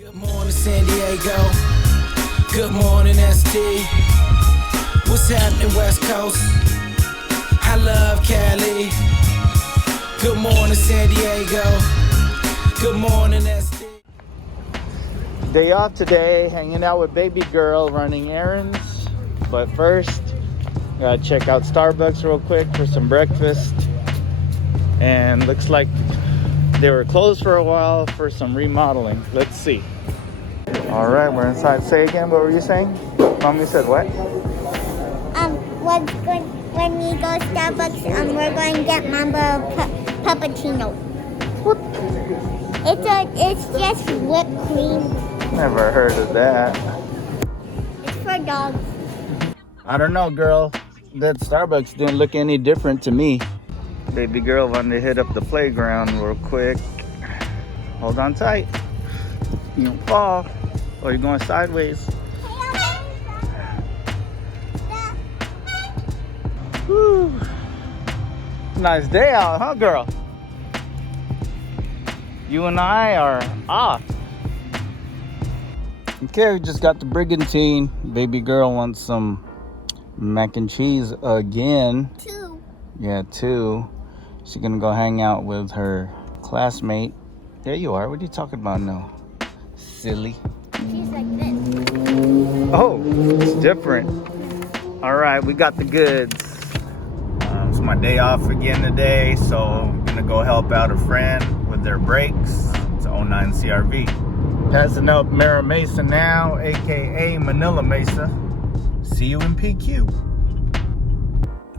Good morning, San Diego. Good morning, ST. What's happening, West Coast? I love Cali. Good morning, San Diego. Good morning, ST. Day off today, hanging out with baby girl, running errands. But first, gotta check out Starbucks real quick for some breakfast. And looks like they were closed for a while for some remodeling. Let's see. All right, we're inside. Say again, what were you saying? Mommy said what? When we go to Starbucks, we're going to get Mambo Puppuccino. It's just whipped cream. Never heard of that. It's for dogs. I don't know, girl. That Starbucks didn't look any different to me. Baby girl wanted to hit up the playground real quick. Hold on tight. You don't fall. Or you're going sideways. Woo. Nice day out, huh, girl? You and I are off. Okay, we just got the Brigantine. Baby girl wants some mac and cheese again. 2. Yeah, 2. She's gonna go hang out with her classmate. There you are. What are you talking about now? Silly. She's like this. Oh, it's different. All right, we got the goods. It's my day off again today, so I'm gonna go help out a friend with their brakes. It's an 09 CRV. Passing up Mira Mesa now, aka Manila Mesa. See you in PQ.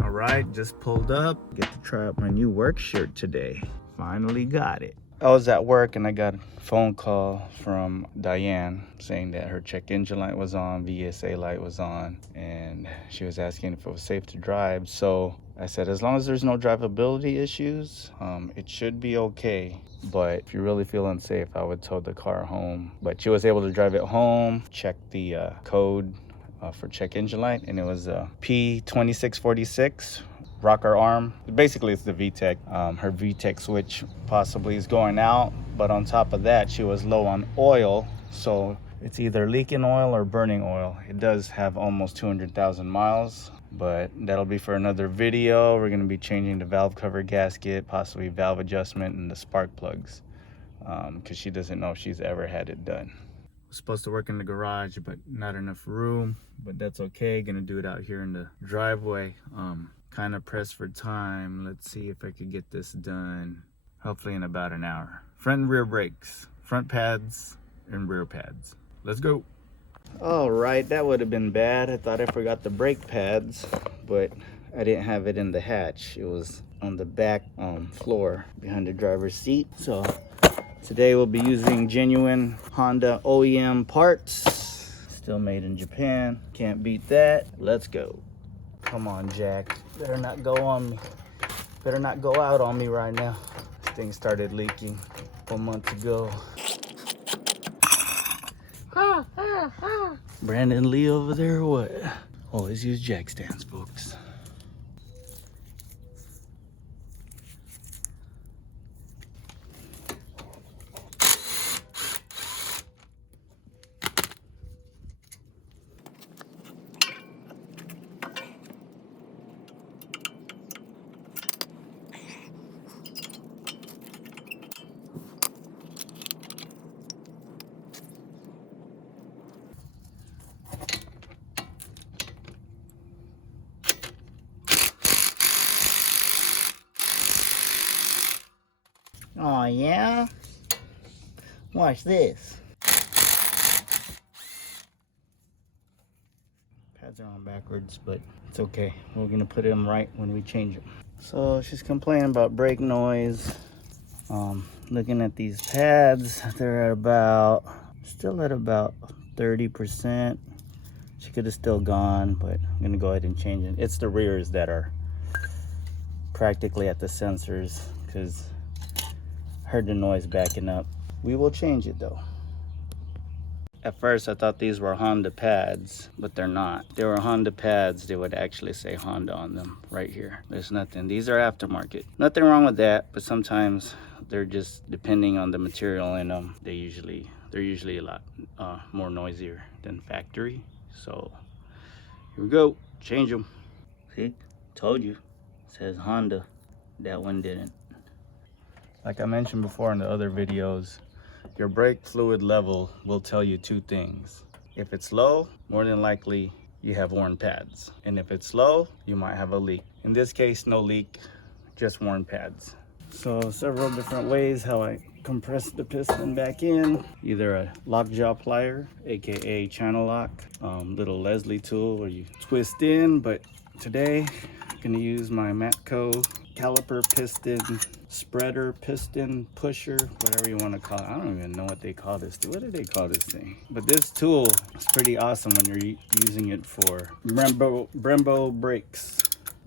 All right, just pulled up. Get to try out my new work shirt today. Finally got it. I was at work and I got a phone call from Diane saying that her check engine light was on, VSA light was on, and she was asking if it was safe to drive. So I said, as long as there's no drivability issues, it should be okay. But if you really feel unsafe, I would tow the car home. But she was able to drive it home, check the code for check engine light, and it was P2646. Rocker arm. Basically, it's the VTEC. Her VTEC switch possibly is going out, but on top of that, she was low on oil, so it's either leaking oil or burning oil. It does have almost 200,000 miles, but that'll be for another video. We're going to be changing the valve cover gasket, possibly valve adjustment, and the spark plugs, because she doesn't know if she's ever had it done. Was supposed to work in the garage, but not enough room, but that's okay. Gonna do it out here in the driveway. Kind of pressed for time. Let's see if I could get this done hopefully in about an hour. Front and rear brakes, front pads and rear pads. Let's go. All right, that would have been bad. I thought I forgot the brake pads, but I didn't have it in the hatch. It was on the back floor behind the driver's seat. So today we'll be using genuine Honda OEM parts, still made in Japan. Can't beat that. Let's go. Come on, Jack. Better not go on me. Better not go out on me right now. This thing started leaking 4 months ago. Brandon Lee over there or what? Always use jack stands, folks. Oh yeah? Watch this. Pads are on backwards, but it's okay. We're gonna put them right when we change them. So she's complaining about brake noise. Looking at these pads, they're at still at about 30%. She could have still gone, but I'm gonna go ahead and change it. It's the rears that are practically at the sensors, because heard the noise backing up. We will change it though. At first I thought these were Honda pads, but they're not. If they were Honda pads, they would actually say Honda on them right here. There's nothing. These are aftermarket. Nothing wrong with that, but sometimes they're just, depending on the material in them, they usually they're usually a lot more noisier than factory. So here we go, change them. See, told you, it says Honda. That one didn't. Like I mentioned before in the other videos, your brake fluid level will tell you two things. If it's low, more than likely you have worn pads. And if it's low, you might have a leak. In this case, no leak, just worn pads. So several different ways how I compress the piston back in. Either a lockjaw plier, aka channel lock, little Leslie tool where you twist in, but today I'm gonna use my Matco caliper piston spreader, piston pusher, whatever you want to call it. I don't even know what they call this. What do they call this thing? But this tool is pretty awesome when you're using it for Brembo brakes,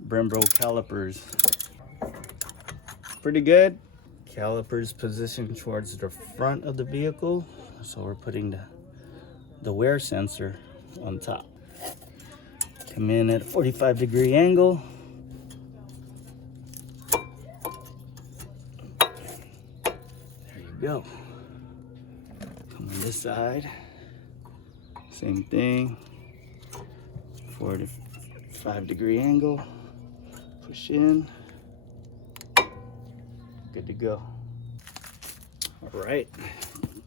Brembo calipers. Pretty good. Calipers positioned towards the front of the vehicle, so we're putting the wear sensor on top. Come in at a 45-degree angle. Go. Come on this side, same thing, 45-degree angle, push in, good to go. All right,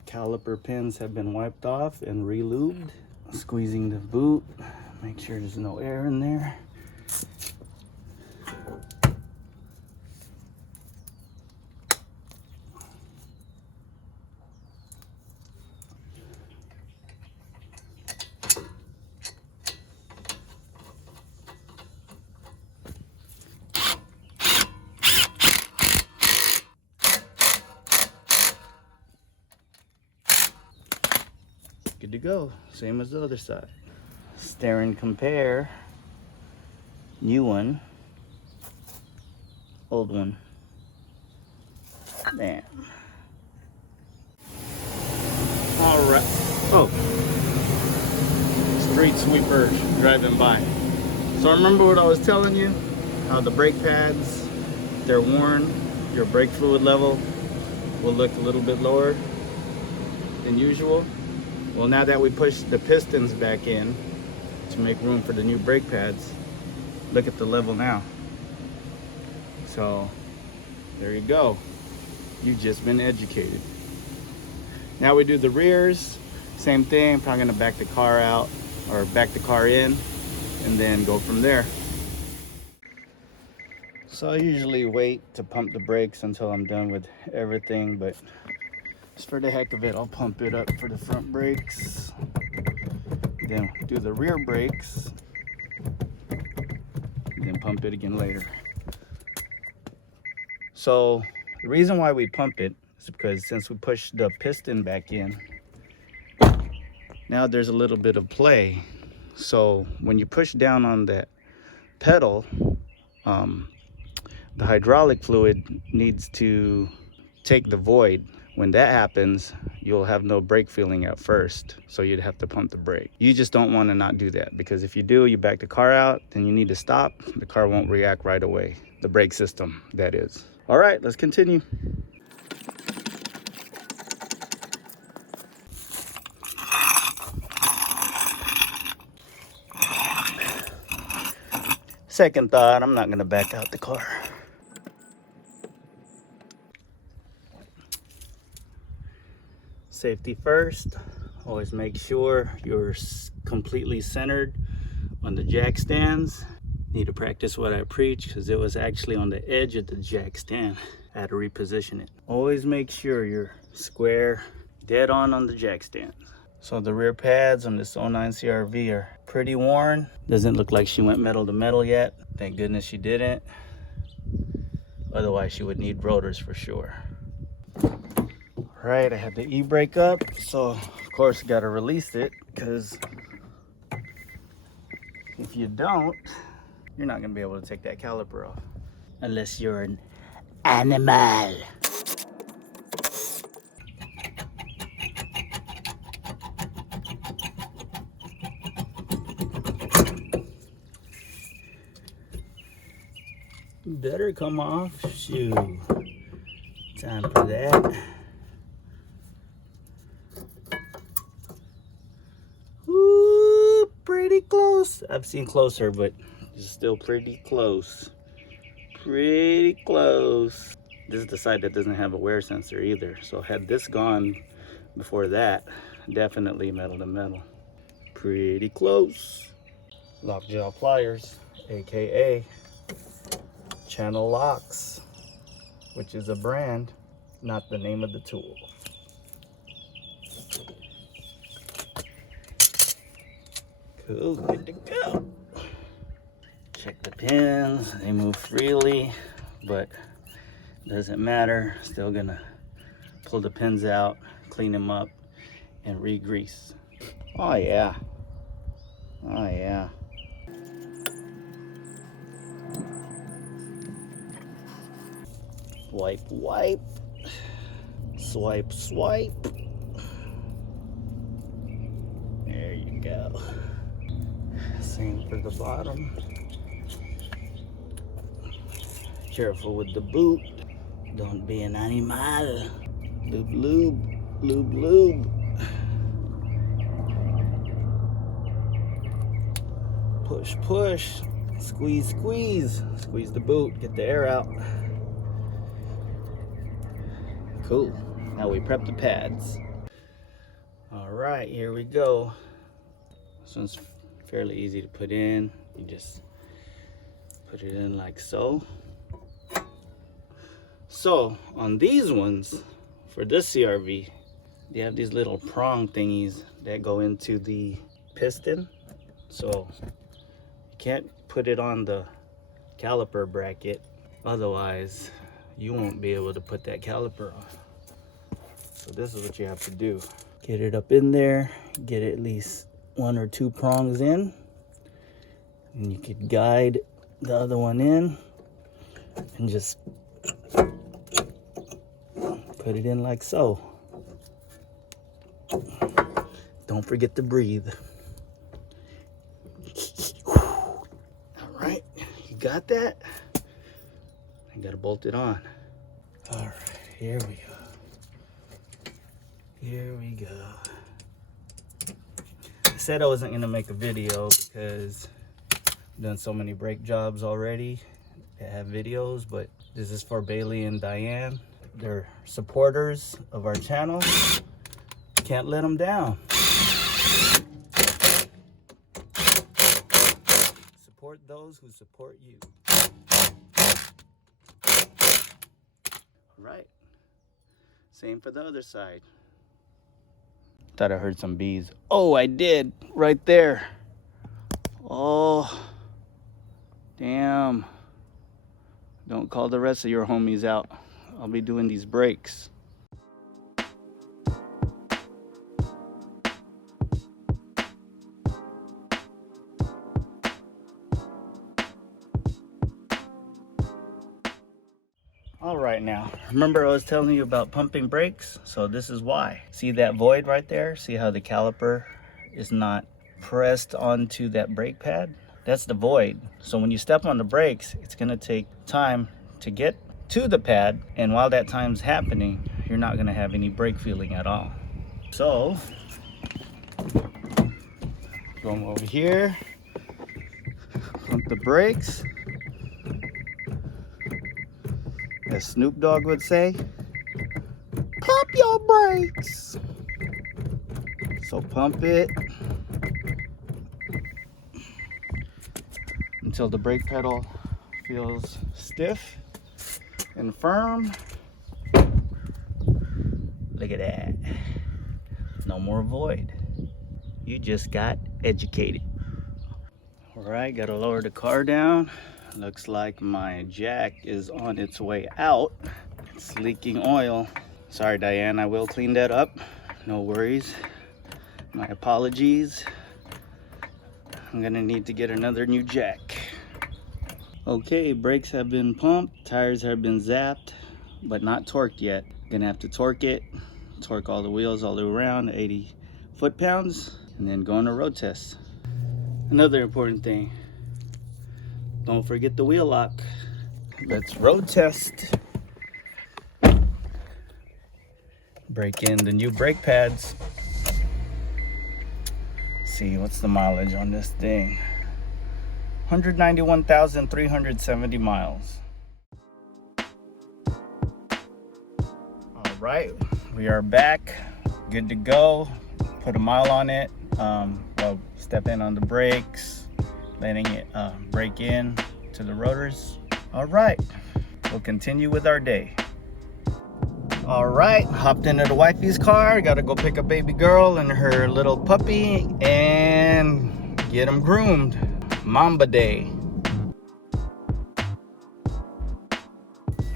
caliper pins have been wiped off and re-lubed. Squeezing the boot, make sure there's no air in there. Good to go, same as the other side. Steering compare, new one, old one. Damn. All right. Oh, street sweeper driving by. So remember what I was telling you? How the brake pads, they're worn, your brake fluid level will look a little bit lower than usual. Well, now that we push the pistons back in to make room for the new brake pads, look at the level now. So there you go. You've just been educated. Now we do the rears, same thing. Probably gonna back the car out or back the car in and then go from there. So I usually wait to pump the brakes until I'm done with everything, but just for the heck of it, I'll pump it up for the front brakes, then do the rear brakes, then pump it again later. So the reason why we pump it is because since we push the piston back in, now there's a little bit of play. So when you push down on that pedal, the hydraulic fluid needs to take the void. When that happens, you'll have no brake feeling at first, so you'd have to pump the brake. You just don't want to not do that, because if you do, you back the car out, then you need to stop. The car won't react right away. The brake system, that is. All right, let's continue. Second thought, I'm not gonna back out the car. Safety first. Always make sure you're completely centered on the jack stands. Need to practice what I preach, because it was actually on the edge of the jack stand. I had to reposition it. Always make sure you're square, dead on the jack stands. So the rear pads on this 09 CRV are pretty worn. Doesn't look like she went metal to metal yet. Thank goodness she didn't. Otherwise she would need rotors for sure. Right, I had the e-brake up, so of course you gotta release it, because if you don't, you're not gonna be able to take that caliper off unless you're an animal. Better come off. Shoot, time for that. pretty close. I've seen closer, but it's still pretty close. Pretty close. This is the side that doesn't have a wear sensor either. So had this gone before that, definitely metal to metal. Pretty close. Lockjaw pliers, AKA Channel Locks, which is a brand, not the name of the tool. Cool, good to go. Check the pins, they move freely, but doesn't matter. Still gonna pull the pins out, clean them up, and re-grease. Oh yeah, oh yeah. Wipe, wipe, swipe, swipe. There you go. Same for the bottom. Careful with the boot. Don't be an animal. Lube, lube, lube, lube. Push, push. Squeeze, squeeze. Squeeze the boot. Get the air out. Cool. Now we prep the pads. All right, here we go. This one's fairly easy to put in. You just put it in like so. So on these ones, for this CRV, they have these little prong thingies that go into the piston. So you can't put it on the caliper bracket, otherwise you won't be able to put that caliper on. So this is what you have to do. Get it up in there, get at least 1 or 2 prongs in, and you could guide the other one in and just put it in like so. Don't forget to breathe. All right, you got that? I gotta bolt it on. All right, here we go. Here we go. I said I wasn't gonna make a video because I've done so many brake jobs already that have videos, but this is for Bailey and Diane. They're supporters of our channel. Can't let them down. Support those who support you. All right. Same for the other side. Thought I heard some bees. Oh, I did. Right there. Oh. Damn. Don't call the rest of your homies out. I'll be doing these brakes. All right, now, remember I was telling you about pumping brakes? So this is why. See that void right there? See how the caliper is not pressed onto that brake pad? That's the void. So when you step on the brakes, it's gonna take time to get to the pad, and while that time's happening, you're not gonna have any brake feeling at all. So, going over here, pump the brakes. As Snoop Dogg would say, pump your brakes. So pump it until the brake pedal feels stiff and firm. Look at that. No more void. You just got educated. All right, gotta lower the car down. Looks like my jack is on its way out. It's leaking oil. Sorry, Diane, I will clean that up. No worries. My apologies. I'm gonna need to get another new jack. Okay, brakes have been pumped, tires have been zapped, but not torqued yet. Gonna have to torque it, torque all the wheels all the way around, 80 foot-pounds, and then go on a road test. Another important thing, don't forget the wheel lock. Let's road test. Break in the new brake pads. see, what's the mileage on this thing? 191,370 miles. All right, we are back, good to go. Put a mile on it. Well, step in on the brakes, letting it brake in to the rotors. All right, we'll continue with our day. All right, hopped into the wifey's car. Gotta go pick up baby girl and her little puppy and get them groomed. Mamba Day.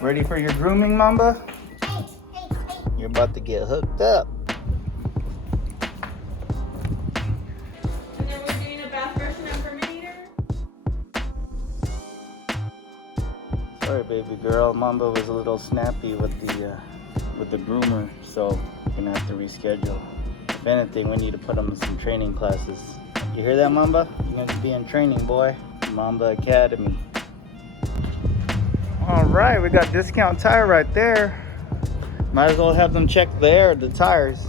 Ready for your grooming, Mamba? You're about to get hooked up. And then we're doing a bath brush and a permeator. Sorry, baby girl. Mamba was a little snappy with the groomer, so we're gonna have to reschedule. If anything, we need to put him in some training classes. You hear that, Mamba? You're gonna be in training, boy. Mamba Academy. All right, we got Discount Tire right there. Might as well have them check the tires.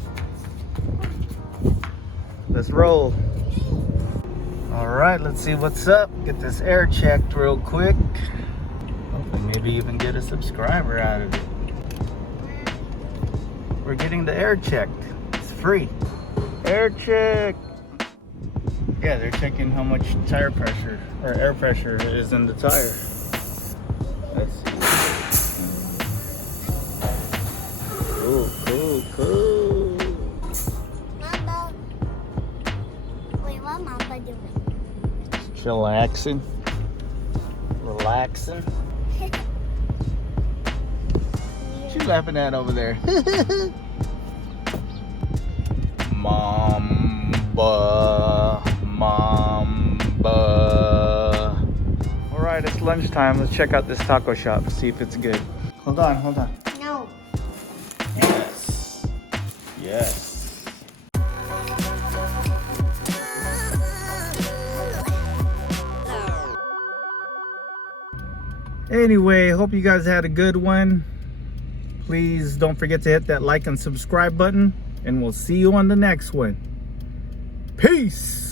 Let's roll. All right, let's see what's up. Get this air checked real quick. Hopefully maybe even get a subscriber out of it. We're getting the air checked. It's free. Air check. Yeah, they're checking how much tire pressure or air pressure is in the tire. Let's see. Cool. Mamba. Wait, what Mamba doing? Relaxing. What you laughing at over there? Mamba. All right, it's lunchtime. Let's check out this taco shop, see if it's good. Hold on. No. Yes. Anyway, hope you guys had a good one. Please don't forget to hit that like and subscribe button, and we'll see you on the next one. Peace.